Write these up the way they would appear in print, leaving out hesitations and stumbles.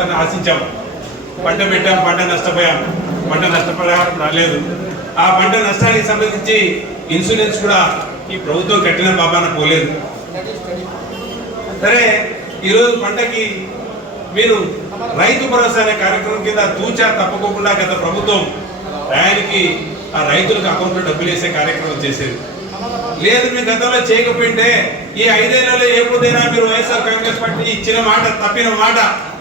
వస్తుందని ఆశించాం. పంట పెట్టాం, పంట నష్టపోయాం, పంట నష్టపరిహారం రాలేదు. ఆ పంట నష్టానికి సంబంధించి ఇన్సూరెన్స్ కూడా ఈ ప్రభుత్వం కట్టిన బాబాన పోలేదు. సరే, ఈరోజు పంటకి మీరు రైతు భరోసా అనే కార్యక్రమం కింద తూచా తప్పకోకుండా గత ప్రభుత్వం టయానికి ఆ రైతులకు అకౌంట్లో డబ్బులు వేసే కార్యక్రమం చేసేది లేదు. మీ గతంలో చేయకపోయింటే ఈ 5 ఏళ్లలో ఏ పొద్దుైనా మీరు వైఎస్ఆర్ కాంగ్రెస్ పార్టీ ఇచ్చిన మాట, తప్పిన మాట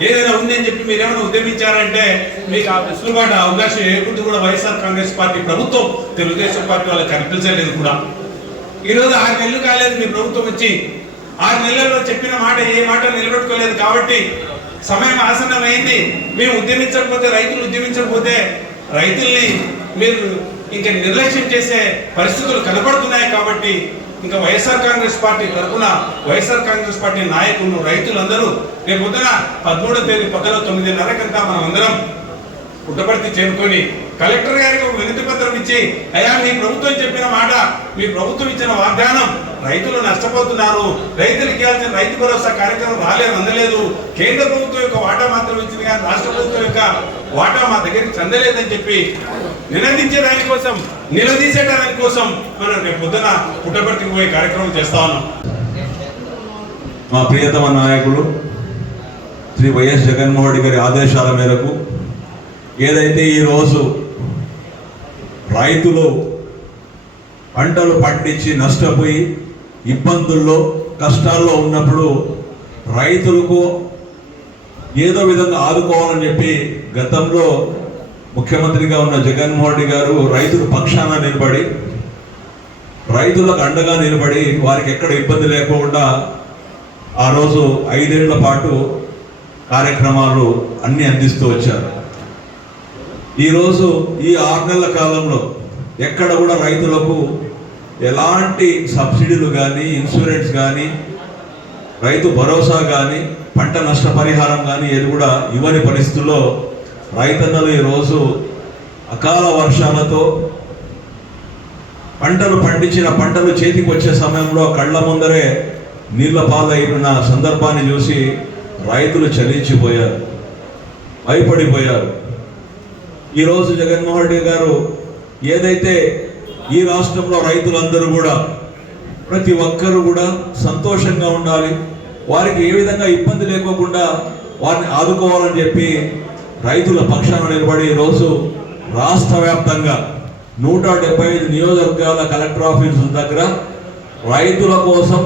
ఏదైనా ఉంది అని చెప్పి మీరు ఏమైనా ఉద్యమించారంటే మీకు ఆ వెసులుబాటు అవకాశం ఏకుంటే కూడా వైఎస్ఆర్ కాంగ్రెస్ పార్టీ ప్రభుత్వం తెలుగుదేశం పార్టీ వాళ్ళకి కనిపించలేదు కూడా. ఈరోజు 6 నెలలు కాలేదు మీ ప్రభుత్వం వచ్చి, 6 నెలల్లో చెప్పిన మాట ఏ మాట నిలబెట్టుకోలేదు. కాబట్టి సమయం ఆసన్నమైంది. మేము ఉద్యమించకపోతే, రైతులు ఉద్యమించకపోతే రైతుల్ని మీరు ఇంకా నిర్లక్ష్యం చేసే పరిస్థితులు కనబడుతున్నాయి. కాబట్టి ఇంకా వైఎస్ఆర్ కాంగ్రెస్ పార్టీ తరఫున వైఎస్ఆర్ కాంగ్రెస్ పార్టీ నాయకులు, రైతులందరూ రేపు పొద్దున 13వ తేదీ పొద్దున 9:30 మనం అందరం పుట్టపర్తి చేరుకొని కలెక్టర్ గారికి ఒక వినతి పత్రం ఇచ్చి, అయ్యా మీ ప్రభుత్వం చెప్పిన మాట, మీ ప్రభుత్వం ఇచ్చిన వాగ్దానం, రైతులు నష్టపోతున్నారు, రైతులకు ఇవ్వాల్సిన రైతు భరోసా కార్యక్రమం అందలేదు, కేంద్ర ప్రభుత్వం యొక్క వాటా మాత్రం ఇచ్చింది కానీ రాష్ట్ర ప్రభుత్వం యొక్క వాటా మా దగ్గరికి చెందలేదని చెప్పి నిలదీసేదాని కోసం మనం రేపు పొద్దున పుట్టపర్తికి పోయే కార్యక్రమం చేస్తా ఉన్నాం. మా ప్రియతమ నాయకుడు శ్రీ వైఎస్ జగన్మోహన్ రెడ్డి గారి ఆదేశాల మేరకు ఏదైతే ఈరోజు రైతులు పంటలు పండించి నష్టపోయి ఇబ్బందుల్లో కష్టాల్లో ఉన్నప్పుడు రైతులకు ఏదో విధంగా ఆదుకోవాలని చెప్పి గతంలో ముఖ్యమంత్రిగా ఉన్న జగన్మోహన్ రెడ్డి గారు రైతుల పక్షాన నిలబడి, రైతులకు అండగా నిలబడి, వారికి ఎక్కడ ఇబ్బంది లేకుండా ఆ రోజు 5 ఏళ్ల పాటు కార్యక్రమాలు అన్నీ అందిస్తూ వచ్చారు. ఈరోజు ఈ 6 నెలల కాలంలో ఎక్కడ కూడా రైతులకు ఎలాంటి సబ్సిడీలు కానీ, ఇన్సూరెన్స్ కానీ, రైతు భరోసా కానీ, పంట నష్టపరిహారం కానీ ఏది కూడా ఇవ్వని పరిస్థితుల్లో రైతన్నలు ఈరోజు అకాల వర్షాలతో పంటలు పండించిన పంటలు చేతికి వచ్చే సమయంలో కళ్ళ ముందరే నీళ్ల పాలైన సందర్భాన్ని చూసి రైతులు చలించిపోయారు, భయపడిపోయారు. ఈరోజు జగన్మోహన్ రెడ్డి గారు ఏదైతే ఈ రాష్ట్రంలో రైతులందరూ కూడా ప్రతి ఒక్కరూ కూడా సంతోషంగా ఉండాలి, వారికి ఏ విధంగా ఇబ్బంది లేకోకుండా వారిని ఆదుకోవాలని చెప్పి రైతుల పక్షాన నిలబడి ఈరోజు రాష్ట్ర వ్యాప్తంగా 175 నియోజకవర్గాల కలెక్టర్ ఆఫీసుల దగ్గర రైతుల కోసం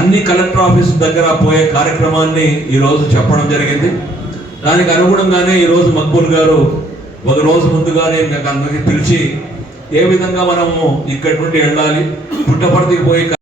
అన్ని కలెక్టర్ ఆఫీసుల దగ్గర పోయే కార్యక్రమాన్ని ఈరోజు చెప్పడం జరిగింది. దానికి అనుగుణంగానే ఈరోజు మక్బూల్ గారు ఒక రోజు ముందుగానే మీకు అందరికీ పిలిచి ఏ విధంగా మనము ఇక్కడి నుండి వెళ్ళాలి, పుట్టపర్తికి పోయి